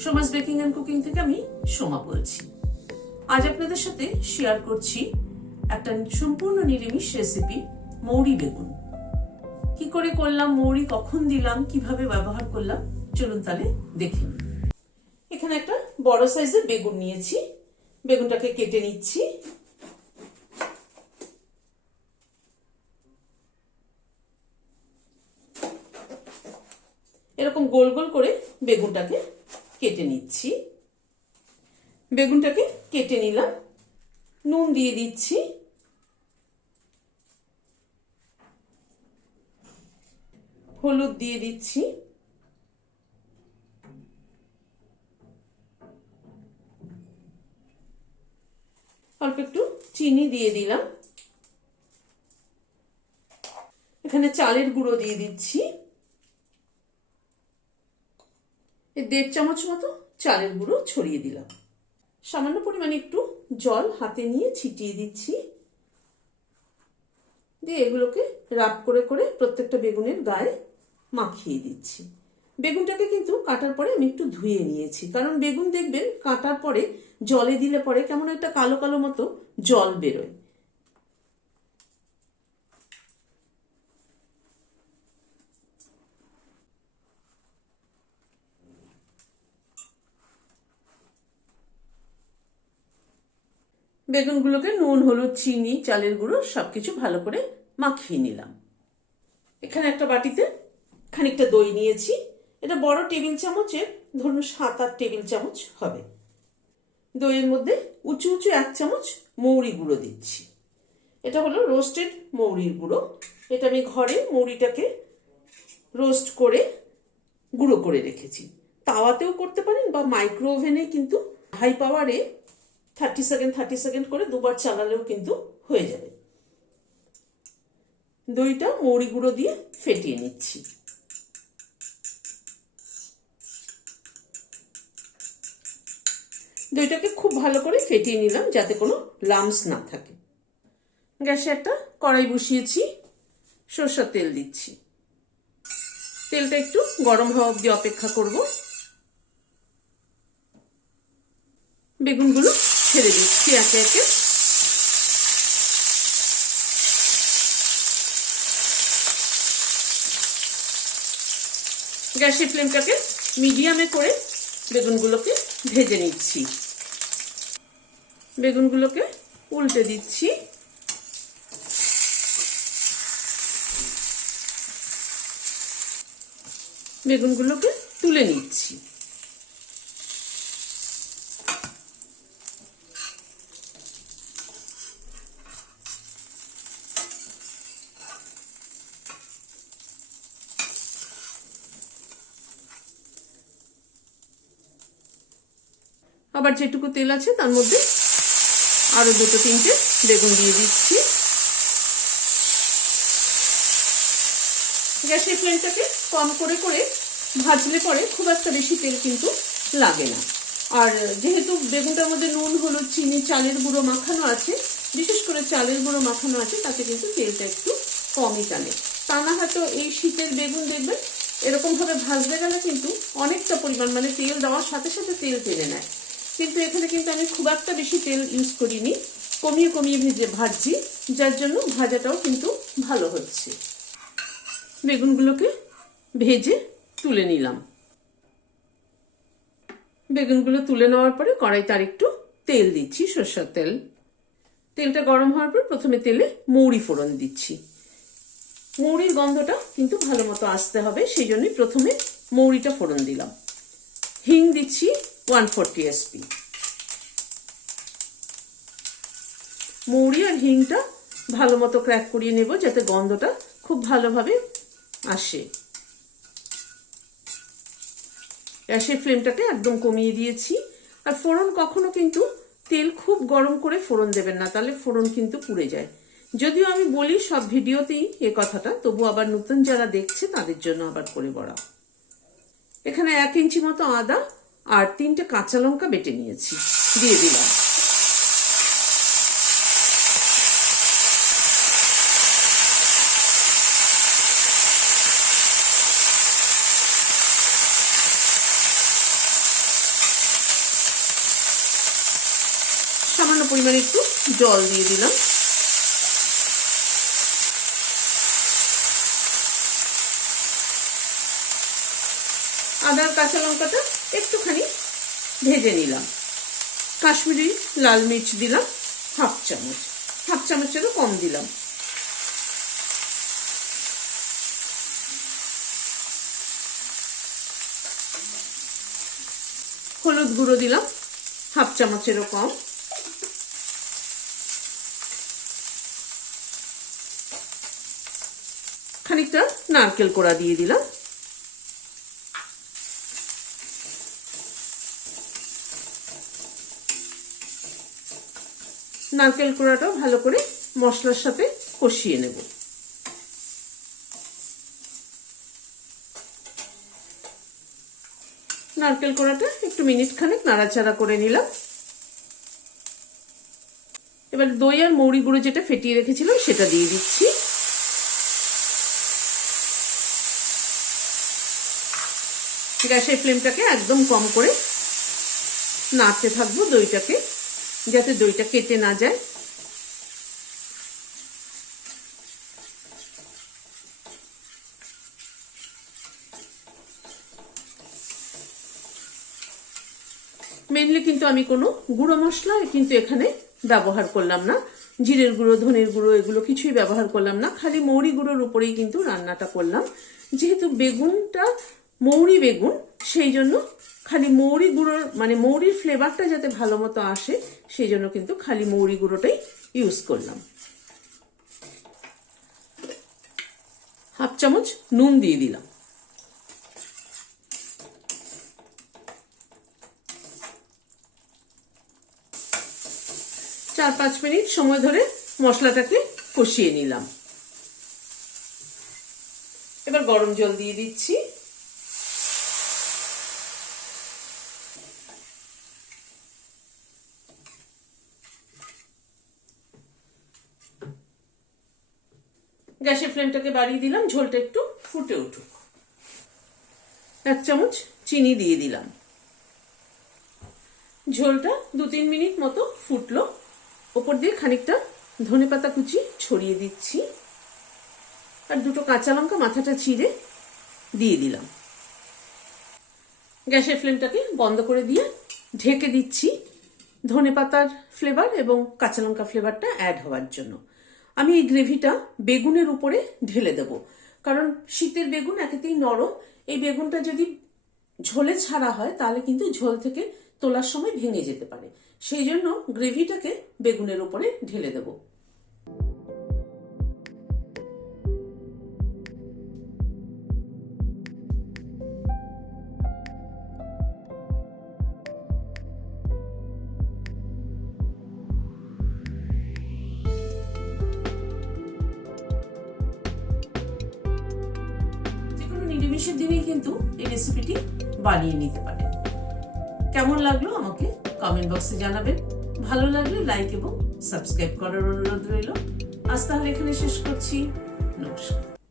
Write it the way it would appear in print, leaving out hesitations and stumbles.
Soma's baking and cooking থেকে আমি সোমা বলছি। আজ আপনাদের সাথে শেয়ার করছি একটা সম্পূর্ণ নিরামিষ রেসিপি, মৌরি বেগুন। কি করে করলাম, মৌরি কখন দিলাম, কিভাবে ব্যবহার করলাম, চলুন তাহলে দেখে নিই। এখানে একটা বড় সাইজের বেগুন নিয়েছি, বেগুনটাকে কেটে নিচ্ছি। এরকম গোল গোল করে বেগুনটাকে কেটে নিচ্ছি। বেগুনটাকে কেটে নিলাম, নুন দিয়ে দিচ্ছি, হলুদ দিয়ে দিচ্ছি, অল্প একটু চিনি দিয়ে দিলাম, এখানে চালের গুঁড়ো দিয়ে দিচ্ছি, 1.5 চামচ মতো চালের গুঁড়ো ছড়িয়ে দিলাম। সামান্য পরিমাণে একটু জল হাতে নিয়ে ছিটিয়ে দিচ্ছি, দিয়ে এগুলোকে রাব করে করে প্রত্যেকটা বেগুনের গায়ে মাখিয়ে দিচ্ছি। বেগুনটাকে কিন্তু কাটার পরে আমি একটু ধুয়ে নিয়েছি, কারণ বেগুন দেখবেন কাটার পরে জলে দিলে পরে কেমন একটা কালো কালো মতো জল বেরোয়। বেগুনগুলোকে নুন, হলুদ, চিনি, চালের গুঁড়ো সবকিছু ভালো করে মাখিয়ে নিলাম। এখানে একটা বাটিতে খানিকটা দই নিয়েছি, এটা বড় টেবিল চামচের ধরুন 7-8 টেবিল চামচ হবে। দইয়ের মধ্যে উঁচু উঁচু 1 চামচ মৌরি গুঁড়ো দিচ্ছি। এটা হলো রোস্টেড মৌরির গুঁড়ো। এটা আমি ঘরে মৌরিটাকে রোস্ট করে গুঁড়ো করে রেখেছি। তাওয়াতেও করতে পারেন বা মাইক্রো ওভেনে কিন্তু হাই পাওয়ারে 30 সেকেন্ড করে দুবার চালালেও কিন্তু হয়ে যাবে। দইটা মৌরি গুঁড়ো দিয়ে ফেটিয়ে নিচ্ছি। দইটাকে খুব ভালো করে ফেটিয়ে নিলাম যাতে কোনো লামস না থাকে। গ্যাসে একটা কড়াই বসিয়েছি, সরষের তেল দিচ্ছি। তেলটা একটু গরম হওয়া অবধি অপেক্ষা করব। বেগুনগুলো ছেড়ে দিচ্ছি একে একে। গ্যাসের ফ্লেমটাকে মিডিয়ামে করে বেগুনগুলোকে ভেজে নিচ্ছি। বেগুনগুলোকে উল্টে দিচ্ছি। বেগুনগুলোকে তুলে নিচ্ছি। আবার যেটুকু তেল আছে তার মধ্যে আরো 2-3টে বেগুন দিয়ে দিচ্ছি। গ্যাসের ফ্লেমটাকে কম করে করে ভাজলে পরে খুব একটা বেশি তেল কিন্তু লাগে না। আর যেহেতু বেগুনটার মধ্যে নুন, হলুদ, চিনি, চালের গুঁড়ো মাখানো আছে, বিশেষ করে চালের গুঁড়ো মাখানো আছে, তাতে কিন্তু তেলটা একটু কমই টানে। তা না হয়তো এই শীতের বেগুন দেখবেন এরকম ভাবে ভাজতে গেলে কিন্তু অনেকটা পরিমাণ, মানে তেল দেওয়ার সাথে সাথে তেল টেনে নেয়। কিন্তু এখানে কিন্তু আমি খুব একটা বেশি তেল ইউজ করিনি, কমিয়ে কমিয়ে ভাজছি, যার জন্য ভাজাটাও কিন্তু ভালো হচ্ছে। বেগুনগুলোকে ভেজে তুলে নিলাম। বেগুনগুলো তুলে নেওয়ার পরে কড়াইতে আর একটু তেল দিচ্ছি, সরষের তেল। তেলটা গরম হওয়ার পর প্রথমে তেলে মৌরি ফোড়ন দিচ্ছি। মৌরির গন্ধটা কিন্তু ভালো মতো আসতে হবে, সেই জন্যই প্রথমে মৌরিটা ফোড়ন দিলাম। হিং দিচ্ছি 140 SP। মৌরি আর হিংটা ভালো মতো ক্র্যাক করিয়ে নেব যাতে গন্ধটা খুব ভালোভাবে আসে। গ্যাসের ফ্লেমটাকে একদম কমিয়ে দিয়েছি। আর ফোড়ন কখনো কিন্তু তেল খুব গরম করে ফোড়ন দেবেন না, তাহলে ফোড়ন কিন্তু পুড়ে যায়। যদিও আমি বলি সব ভিডিওতেই এ কথাটা, তবু আবার নতুন যারা দেখছে তাদের জন্য আবার করে বলা। এখানে 1 ইঞ্চি মতো আদা আর 3টে কাঁচা লঙ্কা বেটে নিয়েছি, দিয়ে দিলাম। সামান্য পরিমাণে একটু জল দিয়ে দিলাম। আদা আর কাঁচা লঙ্কাটা একটুখানি ভেজে নিলাম। কাশ্মীরি লাল মির্চ দিলাম হাফ চামচ, হাফ চামচেরও কম দিলাম। হলুদ গুঁড়ো দিলাম হাফ চামচেরও কম। খানিকটা নারকেল কোড়া দিয়ে দিলাম। নারকেল কোড়াটাও ভালো করে মশলার সাথে কষিয়ে নেব। নারকেল কোড়াটা একটু মিনিট খানেক নাড়াচাড়া করে নিলাম। এবার দই আর মৌরি গুঁড়ো যেটা ফেটিয়ে রেখেছিলাম সেটা দিয়ে দিচ্ছি। গ্যাসের ফ্লেমটাকে একদম কম করে নাড়তে থাকবো দইটাকে, যাতে দইটা কেটে না যায়। মেনলি কিন্তু আমি কোনো গুঁড়ো মশলা কিন্তু এখানে ব্যবহার করলাম না। জিরের গুঁড়ো, ধনের গুঁড়ো এগুলো কিছুই ব্যবহার করলাম না। খালি মৌরি গুঁড়োর উপরেই কিন্তু রান্নাটা করলাম। যেহেতু বেগুনটা মৌরি বেগুন, সেই জন্য খালি মৌরি গুঁড়োর মানে মৌরির ফ্লেভারটা যাতে ভালো মতো আসে সেই জন্য কিন্তু খালি মৌরি গুঁড়োটাই ইউজ করলাম। হাফ চামচ নুন দিয়ে দিলাম। চার 5 মিনিট সময় ধরে মশলাটাকে কষিয়ে নিলাম। এবার গরম জল দিয়ে দিচ্ছি। গ্যাসের ফ্লেমটাকে বাড়িয়ে দিলাম, ঝোলটা একটু ফুটে উঠুক। 1 চামচ চিনি দিয়ে দিলাম। ঝোলটা 2-3 মিনিট মতো ফুটলো। ওপর দিয়ে খানিকটা ধনেপাতা কুচি ছড়িয়ে দিচ্ছি আর 2টো কাঁচা লঙ্কা মাথাটা চিড়ে দিয়ে দিলাম। গ্যাসের ফ্লেমটাকে বন্ধ করে দিয়ে ঢেকে দিচ্ছি ধনেপাতার ফ্লেভার এবং কাঁচা লঙ্কা ফ্লেভারটা অ্যাড হওয়ার জন্য। আমি এই গ্রেভিটা বেগুনের উপরে ঢেলে দেব, কারণ শীতের বেগুন একেতেই নরম। এই বেগুনটা যদি ঝোলে ছাড়া হয় তাহলে কিন্তু ঝোল থেকে তোলার সময় ভেঙে যেতে পারে। সেই জন্য গ্রেভিটাকে বেগুনের উপরে ঢেলে দেব। নিরামিষের দিনেই কিন্তু এই রেসিপিটি বানিয়ে নিতে পারেন। কেমন লাগলো আমাকে কমেন্ট বক্সে জানাবেন। ভালো লাগলে লাইক এবং সাবস্ক্রাইব করার অনুরোধ রইল। আজ তাহলে এখানে শেষ করছি। নমস্কার।